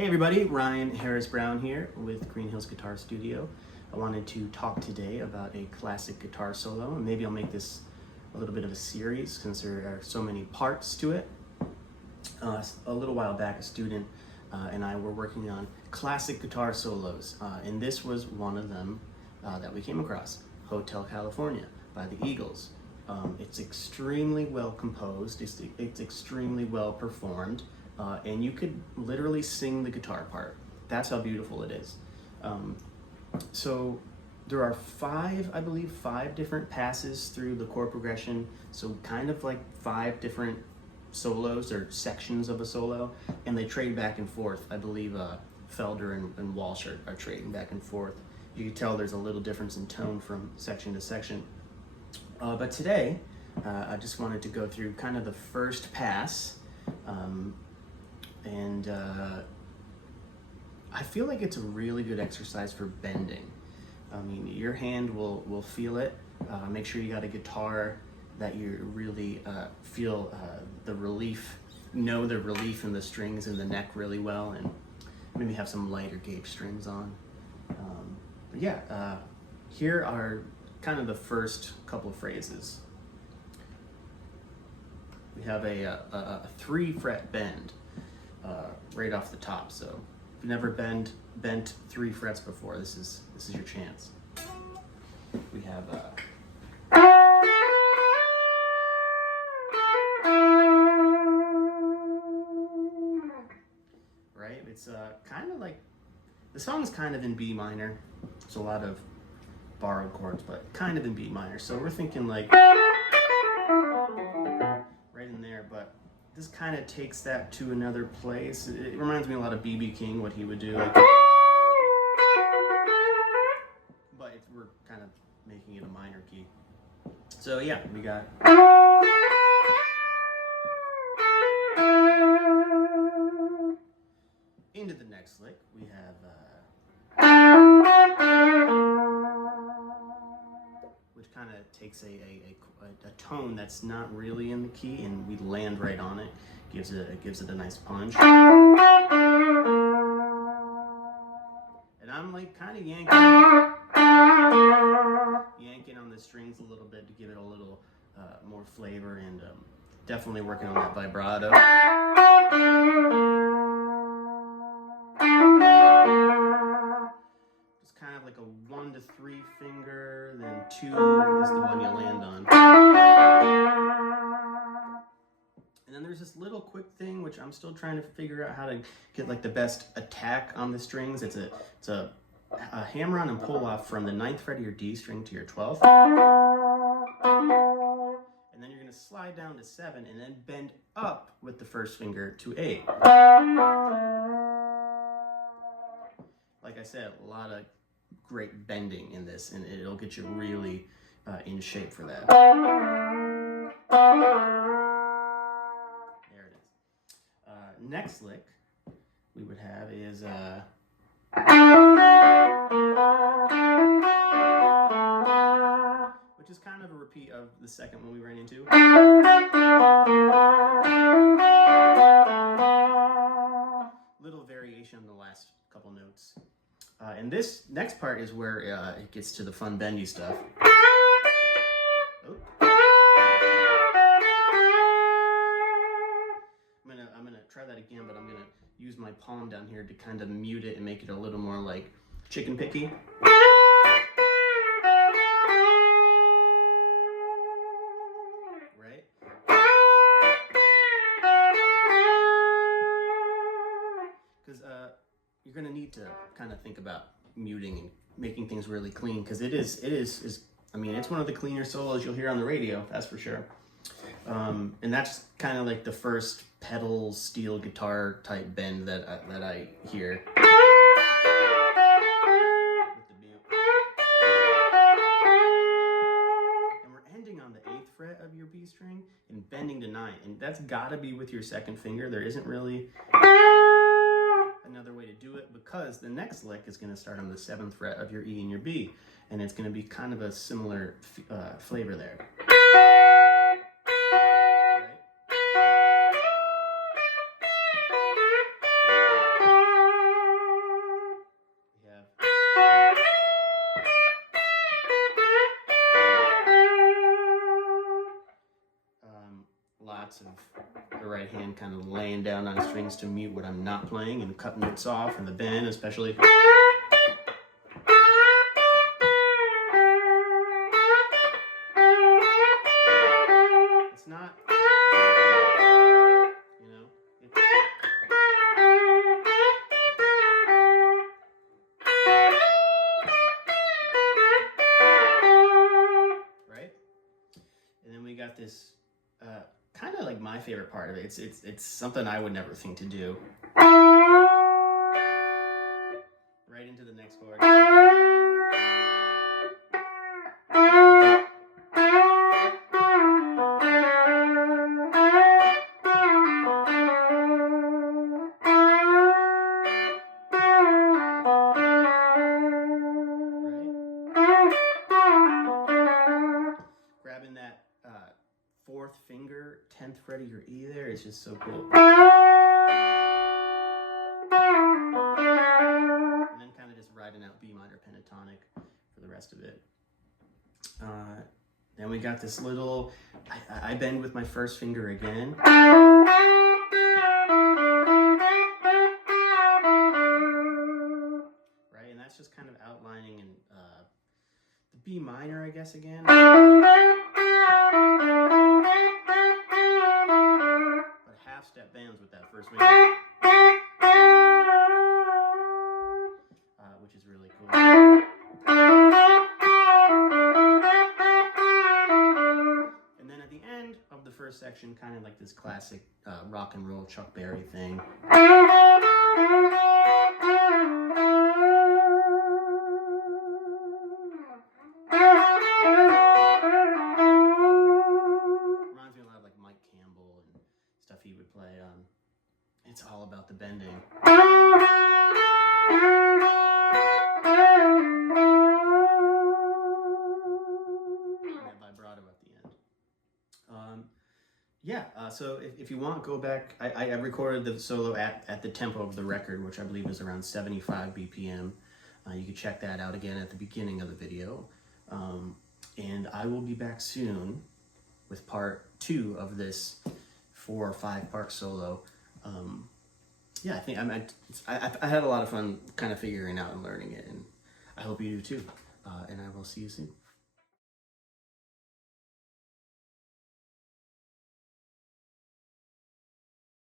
Hey everybody, Ryan Harris Brown here with Green Hills Guitar Studio. I wanted to talk today about a classic guitar solo, and maybe I'll make this a little bit of a series since there are so many parts to it. A little while back, a student and I were working on classic guitar solos, and this was one of them that we came across, Hotel California by the Eagles. It's extremely well composed, it's extremely well performed, and you could literally sing the guitar part. That's how beautiful it is. So there are I believe five different passes through the chord progression, so kind of like five different solos or sections of a solo, and they trade back and forth. I believe Felder and Walsh are trading back and forth. You can tell there's a little difference in tone from section to section. But today, I just wanted to go through kind of the first pass, and I feel like it's a really good exercise for bending. I mean, your hand will feel it. Make sure you got a guitar that you really feel the relief, know the relief in the strings and the neck really well, and maybe have some lighter gauge strings on. But yeah, here are kind of the first couple phrases. We have a 3-fret bend right off the top. So if you've never bent 3 frets before, this is your chance. We have right. It's kind of like the song is kind of in B minor. There's a lot of borrowed chords, but kind of in B minor. So we're thinking like right in there, but this kind of takes that to another place. It reminds me a lot of B.B. King, what he would do. Like, but we're kind of making it a minor key. So yeah, we got into the next lick. We have which kind of takes a tone that's not really in the key, and we land right on it. Gives it a nice punch. And I'm like kind of yanking on the strings a little bit to give it a little more flavor, and definitely working on that vibrato. Kind of like a 1 to 3 finger, then 2 is the one you land on. And then there's this little quick thing which I'm still trying to figure out how to get like the best attack on the strings. It's a hammer on and pull off from the 9th fret of your D string to your 12th. And then you're going to slide down to 7 and then bend up with the first finger to 8. Like I said, a lot of great bending in this, and it'll get you really in shape for that. There it is. Next lick we would have is which is kind of a repeat of the second one we ran into. Little variation on the last couple notes. And this next part is where it gets to the fun bendy stuff. Oh. I'm gonna try that again, but I'm gonna use my palm down here to kind of mute it and make it a little more like chicken picky. Right? Because you're gonna need to kind of think about muting and making things really clean, because it is I mean, it's one of the cleaner solos you'll hear on the radio, that's for sure. And that's kind of like the first pedal steel guitar type bend that I hear. With the mute. And we're ending on the 8th fret of your B string and bending to 9, and that's gotta be with your second finger. There isn't really another way to do it, because the next lick is going to start on the 7th fret of your E and your B, and it's going to be kind of a similar flavor there. Right? lots of the right hand kind of laying down on strings to mute what I'm not playing and cutting notes off, and the bend especially. It's not, you know, it's, right? And then we got this kind of like my favorite part of it. It's something I would never think to do. Right into the next chord. Grabbing that fourth finger, 10th fret of your E there is just so cool. And then kind of just riding out B minor pentatonic for the rest of it. Then we got this little, I bend with my first finger again. Right, and that's just kind of outlining in the B minor, I guess, again. But half step bends with that first finger. Which is really cool. And then at the end of the first section, kind of like this classic rock and roll Chuck Berry thing. Reminds me a lot of like Mike Campbell and stuff he would play on. It's all about the bending. That vibrato at the end. So if you want, go back. I recorded the solo at the tempo of the record, which I believe is around 75 BPM. You can check that out again at the beginning of the video. And I will be back soon with part 2 of this 4 or 5 part solo. Yeah, I think I had a lot of fun kind of figuring out and learning it, and I hope you do too. And I will see you soon.